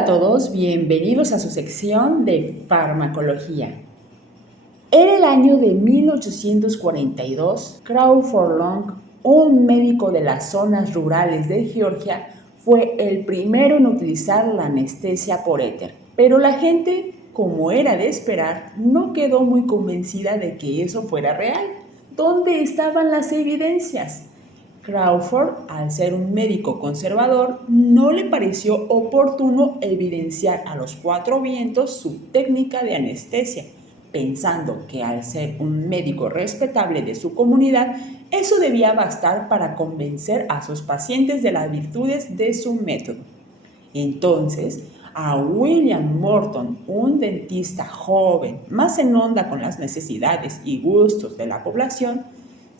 a todos, bienvenidos a su sección de farmacología. Era el año de 1842, Crawford Long, un médico de las zonas rurales de Georgia, fue el primero en utilizar la anestesia por éter. Pero la gente, como era de esperar, no quedó muy convencida de que eso fuera real. ¿Dónde estaban las evidencias? Crawford, al ser un médico conservador, no le pareció oportuno evidenciar a los cuatro vientos su técnica de anestesia, pensando que al ser un médico respetable de su comunidad, eso debía bastar para convencer a sus pacientes de las virtudes de su método. Entonces, a William Morton, un dentista joven, más en onda con las necesidades y gustos de la población,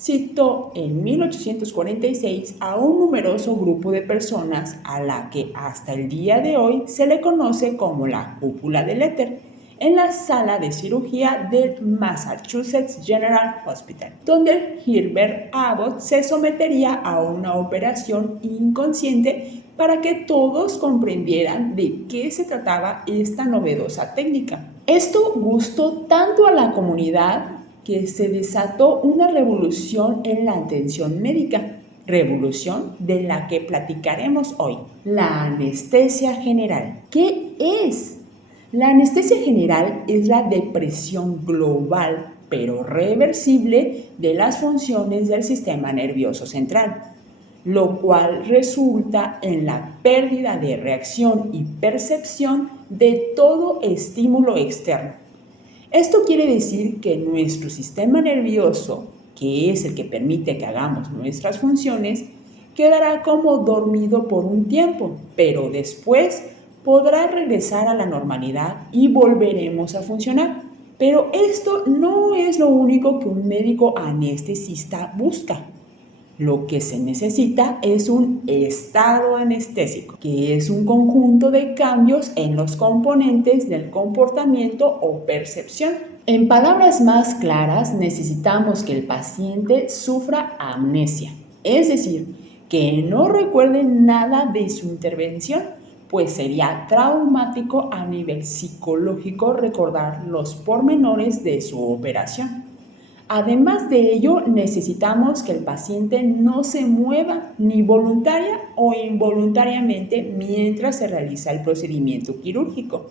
citó en 1846 a un numeroso grupo de personas a la que hasta el día de hoy se le conoce como la cúpula del éter, en la sala de cirugía del Massachusetts General Hospital, donde Herbert Abbott se sometería a una operación inconsciente para que todos comprendieran de qué se trataba esta novedosa técnica. Esto gustó tanto a la comunidad que se desató una revolución en la atención médica, revolución de la que platicaremos hoy, la anestesia general. ¿Qué es? La anestesia general es la depresión global, pero reversible, de las funciones del sistema nervioso central, lo cual resulta en la pérdida de reacción y percepción de todo estímulo externo. Esto quiere decir que nuestro sistema nervioso, que es el que permite que hagamos nuestras funciones, quedará como dormido por un tiempo, pero después podrá regresar a la normalidad y volveremos a funcionar. Pero esto no es lo único que un médico anestesista busca. Lo que se necesita es un estado anestésico, que es un conjunto de cambios en los componentes del comportamiento o percepción. En palabras más claras, necesitamos que el paciente sufra amnesia, es decir, que no recuerde nada de su intervención, pues sería traumático a nivel psicológico recordar los pormenores de su operación. Además de ello, necesitamos que el paciente no se mueva ni voluntaria o involuntariamente mientras se realiza el procedimiento quirúrgico,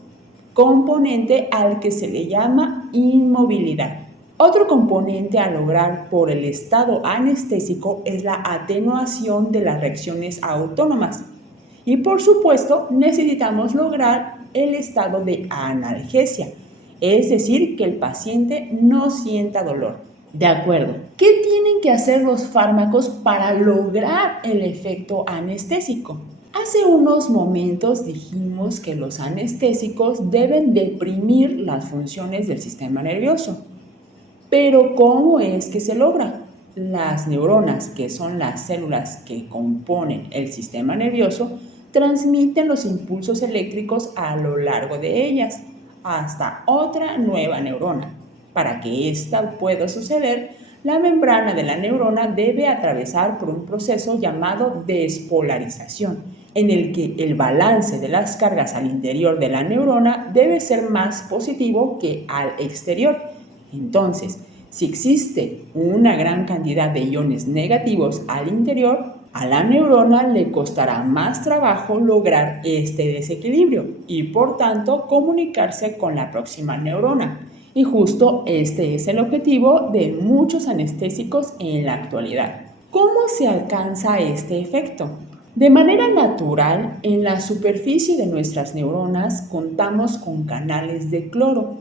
componente al que se le llama inmovilidad. Otro componente a lograr por el estado anestésico es la atenuación de las reacciones autónomas. Y por supuesto, necesitamos lograr el estado de analgesia, es decir, que el paciente no sienta dolor. De acuerdo. ¿Qué tienen que hacer los fármacos para lograr el efecto anestésico? Hace unos momentos dijimos que los anestésicos deben deprimir las funciones del sistema nervioso. Pero ¿cómo es que se logra? Las neuronas, que son las células que componen el sistema nervioso, transmiten los impulsos eléctricos a lo largo de ellas hasta otra nueva neurona. Para que esto pueda suceder, la membrana de la neurona debe atravesar por un proceso llamado despolarización, en el que el balance de las cargas al interior de la neurona debe ser más positivo que al exterior. Entonces, si existe una gran cantidad de iones negativos al interior, a la neurona le costará más trabajo lograr este desequilibrio y, por tanto, comunicarse con la próxima neurona. Y justo este es el objetivo de muchos anestésicos en la actualidad. ¿Cómo se alcanza este efecto? De manera natural, en la superficie de nuestras neuronas contamos con canales de cloro,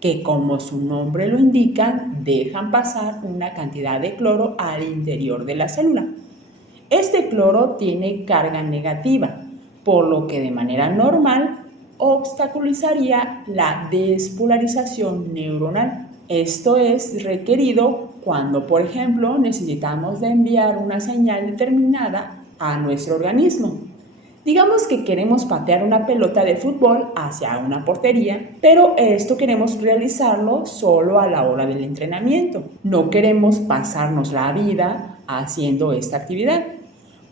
que como su nombre lo indica, dejan pasar una cantidad de cloro al interior de la célula. Este cloro tiene carga negativa, por lo que de manera normal obstaculizaría la despolarización neuronal. Esto es requerido cuando, por ejemplo, necesitamos de enviar una señal determinada a nuestro organismo. Digamos que queremos patear una pelota de fútbol hacia una portería, pero esto queremos realizarlo solo a la hora del entrenamiento. No queremos pasarnos la vida haciendo esta actividad.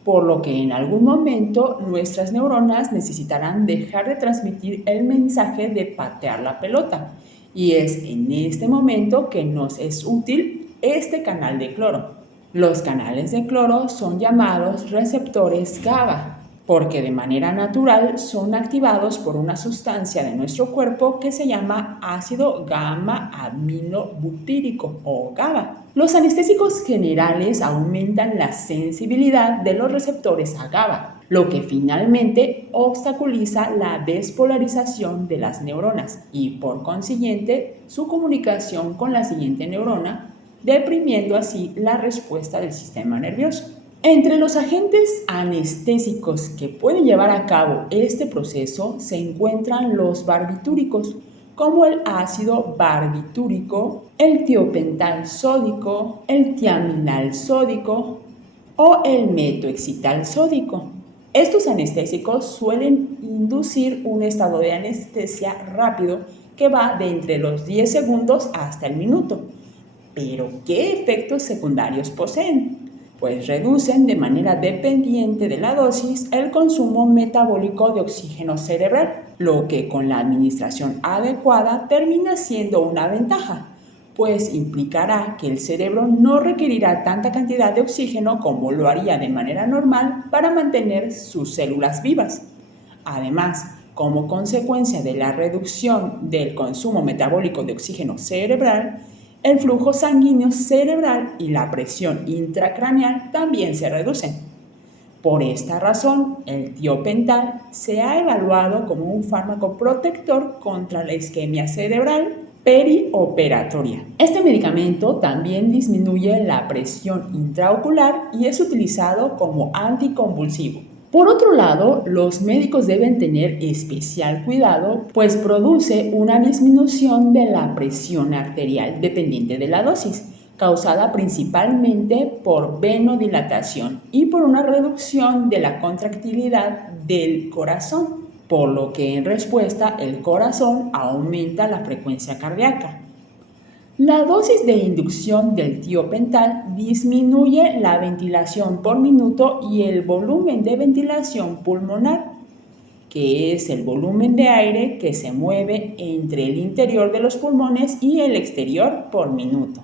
por lo que en algún momento nuestras neuronas necesitarán dejar de transmitir el mensaje de patear la pelota. Y es en este momento que nos es útil este canal de cloro. Los canales de cloro son llamados receptores GABA, porque de manera natural son activados por una sustancia de nuestro cuerpo que se llama ácido gamma-aminobutírico o GABA. Los anestésicos generales aumentan la sensibilidad de los receptores a GABA, lo que finalmente obstaculiza la despolarización de las neuronas y por consiguiente su comunicación con la siguiente neurona, deprimiendo así la respuesta del sistema nervioso. Entre los agentes anestésicos que pueden llevar a cabo este proceso se encuentran los barbitúricos, como el ácido barbitúrico, el tiopental sódico, el tiamilal sódico o el metoexital sódico. Estos anestésicos suelen inducir un estado de anestesia rápido que va de entre los 10 segundos hasta el minuto. ¿Pero qué efectos secundarios poseen? Pues reducen de manera dependiente de la dosis el consumo metabólico de oxígeno cerebral, lo que con la administración adecuada termina siendo una ventaja, pues implicará que el cerebro no requerirá tanta cantidad de oxígeno como lo haría de manera normal para mantener sus células vivas. Además, como consecuencia de la reducción del consumo metabólico de oxígeno cerebral, el flujo sanguíneo cerebral y la presión intracraneal también se reducen. Por esta razón, el tiopental se ha evaluado como un fármaco protector contra la isquemia cerebral perioperatoria. Este medicamento también disminuye la presión intraocular y es utilizado como anticonvulsivo. Por otro lado, los médicos deben tener especial cuidado, pues produce una disminución de la presión arterial dependiente de la dosis, causada principalmente por venodilatación y por una reducción de la contractilidad del corazón, por lo que en respuesta el corazón aumenta la frecuencia cardíaca. La dosis de inducción del tiopental disminuye la ventilación por minuto y el volumen de ventilación pulmonar, que es el volumen de aire que se mueve entre el interior de los pulmones y el exterior por minuto.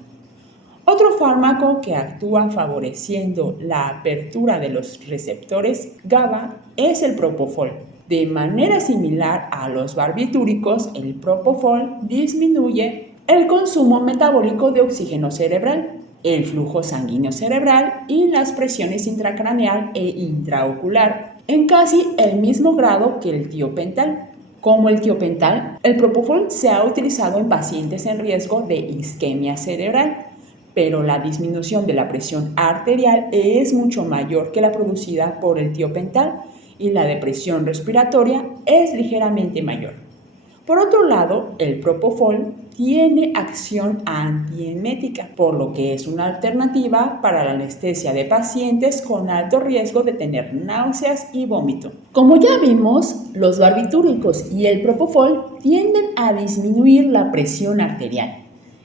Otro fármaco que actúa favoreciendo la apertura de los receptores GABA es el propofol. De manera similar a los barbitúricos, el propofol disminuye el consumo metabólico de oxígeno cerebral, el flujo sanguíneo cerebral y las presiones intracraneal e intraocular en casi el mismo grado que el tiopental. Como el tiopental, el propofol se ha utilizado en pacientes en riesgo de isquemia cerebral, pero la disminución de la presión arterial es mucho mayor que la producida por el tiopental y la de presión respiratoria es ligeramente mayor. Por otro lado, el propofol tiene acción antiemética, por lo que es una alternativa para la anestesia de pacientes con alto riesgo de tener náuseas y vómito. Como ya vimos, los barbitúricos y el propofol tienden a disminuir la presión arterial.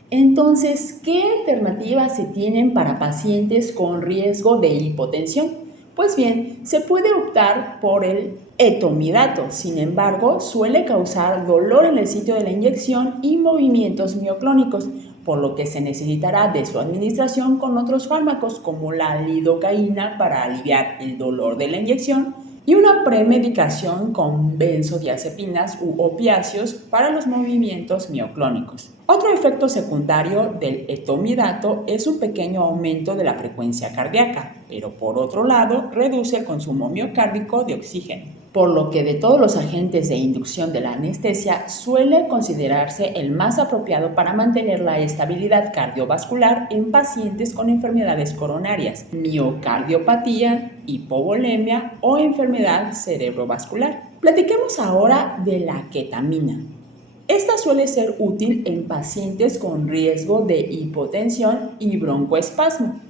Entonces, ¿qué alternativas se tienen para pacientes con riesgo de hipotensión? Pues bien, se puede optar por el etomidato, sin embargo, suele causar dolor en el sitio de la inyección y movimientos mioclónicos, por lo que se necesitará de su administración con otros fármacos como la lidocaína para aliviar el dolor de la inyección y una premedicación con benzodiazepinas u opiáceos para los movimientos mioclónicos. Otro efecto secundario del etomidato es un pequeño aumento de la frecuencia cardíaca, pero por otro lado reduce el consumo miocárdico de oxígeno, por lo que de todos los agentes de inducción de la anestesia suele considerarse el más apropiado para mantener la estabilidad cardiovascular en pacientes con enfermedades coronarias, miocardiopatía, hipovolemia o enfermedad cerebrovascular. Platiquemos ahora de la ketamina. Esta suele ser útil en pacientes con riesgo de hipotensión y broncoespasmo.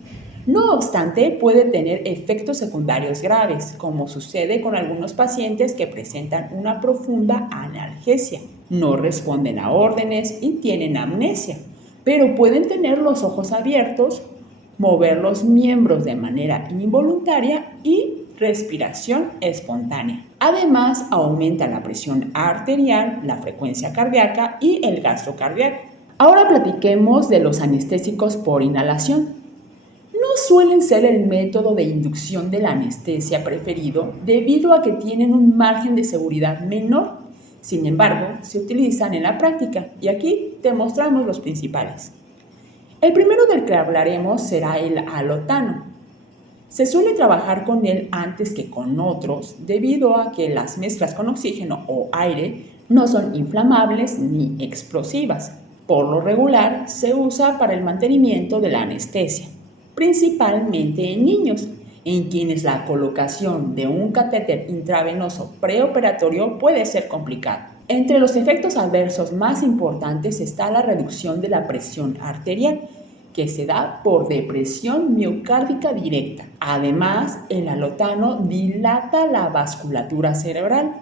No obstante, puede tener efectos secundarios graves, como sucede con algunos pacientes que presentan una profunda analgesia, no responden a órdenes y tienen amnesia, pero pueden tener los ojos abiertos mover los miembros de manera involuntaria y respiración espontánea. Además, aumenta la presión arterial, la frecuencia cardíaca y el gasto cardíaco. Ahora platiquemos de los anestésicos por inhalación. No suelen ser el método de inducción de la anestesia preferido debido a que tienen un margen de seguridad menor. Sin embargo, se utilizan en la práctica y aquí te mostramos los principales. El primero del que hablaremos será el alotano. Se suele trabajar con él antes que con otros debido a que las mezclas con oxígeno o aire no son inflamables ni explosivas. Por lo regular, se usa para el mantenimiento de la anestesia, principalmente en niños, en quienes la colocación de un catéter intravenoso preoperatorio puede ser complicado. Entre los efectos adversos más importantes está la reducción de la presión arterial, que se da por depresión miocárdica directa. Además, el alotano dilata la vasculatura cerebral,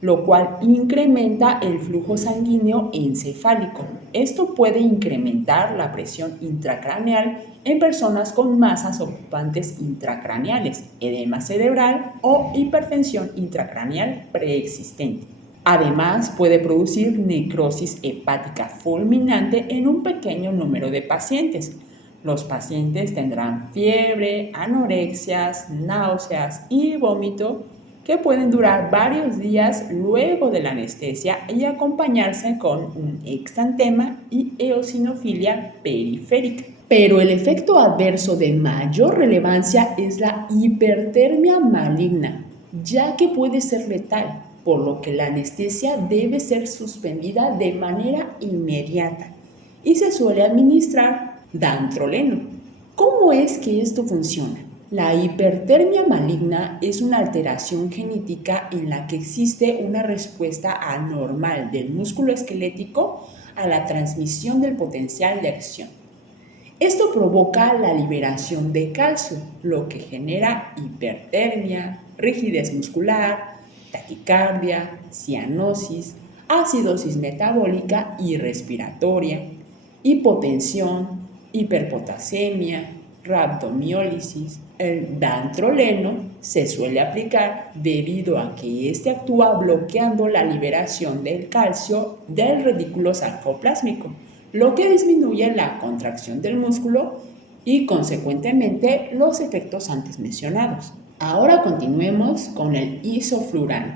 lo cual incrementa el flujo sanguíneo encefálico. Esto puede incrementar la presión intracraneal en personas con masas ocupantes intracraneales, edema cerebral o hipertensión intracraneal preexistente. Además, puede producir necrosis hepática fulminante en un pequeño número de pacientes. Los pacientes tendrán fiebre, anorexias, náuseas y vómito que pueden durar varios días luego de la anestesia y acompañarse con un exantema y eosinofilia periférica. Pero el efecto adverso de mayor relevancia es la hipertermia maligna, ya que puede ser letal, por lo que la anestesia debe ser suspendida de manera inmediata y se suele administrar dantroleno. ¿Cómo es que esto funciona? La hipertermia maligna es una alteración genética en la que existe una respuesta anormal del músculo esquelético a la transmisión del potencial de acción. Esto provoca la liberación de calcio, lo que genera hipertermia, rigidez muscular, taquicardia, cianosis, acidosis metabólica y respiratoria, hipotensión, hiperpotasemia, rhabdomiólisis. El dantroleno se suele aplicar debido a que este actúa bloqueando la liberación del calcio del redículo sarcoplásmico, lo que disminuye la contracción del músculo y consecuentemente los efectos antes mencionados. Ahora continuemos con el isoflurano.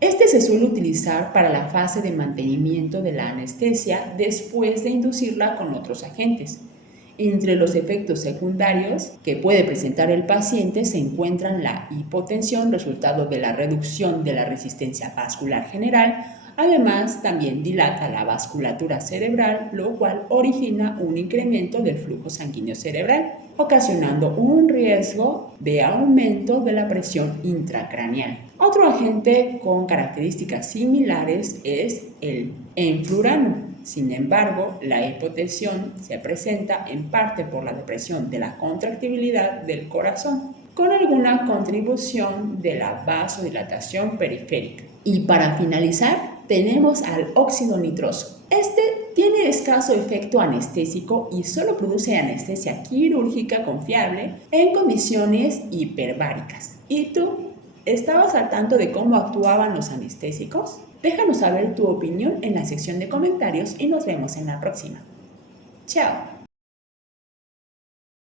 Este se suele utilizar para la fase de mantenimiento de la anestesia después de inducirla con otros agentes. Entre los efectos secundarios que puede presentar el paciente se encuentran la hipotensión, resultado de la reducción de la resistencia vascular general. Además, también dilata la vasculatura cerebral, lo cual origina un incremento del flujo sanguíneo cerebral, ocasionando un riesgo de aumento de la presión intracraneal. Otro agente con características similares es el enflurano. Sin embargo, la hipotensión se presenta en parte por la depresión de la contractibilidad del corazón, con alguna contribución de la vasodilatación periférica. Y para finalizar, tenemos al óxido nitroso. Este tiene escaso efecto anestésico y solo produce anestesia quirúrgica confiable en condiciones hiperbáricas. ¿Y tú? ¿Estabas al tanto de cómo actuaban los anestésicos? Déjanos saber tu opinión en la sección de comentarios y nos vemos en la próxima. ¡Chao!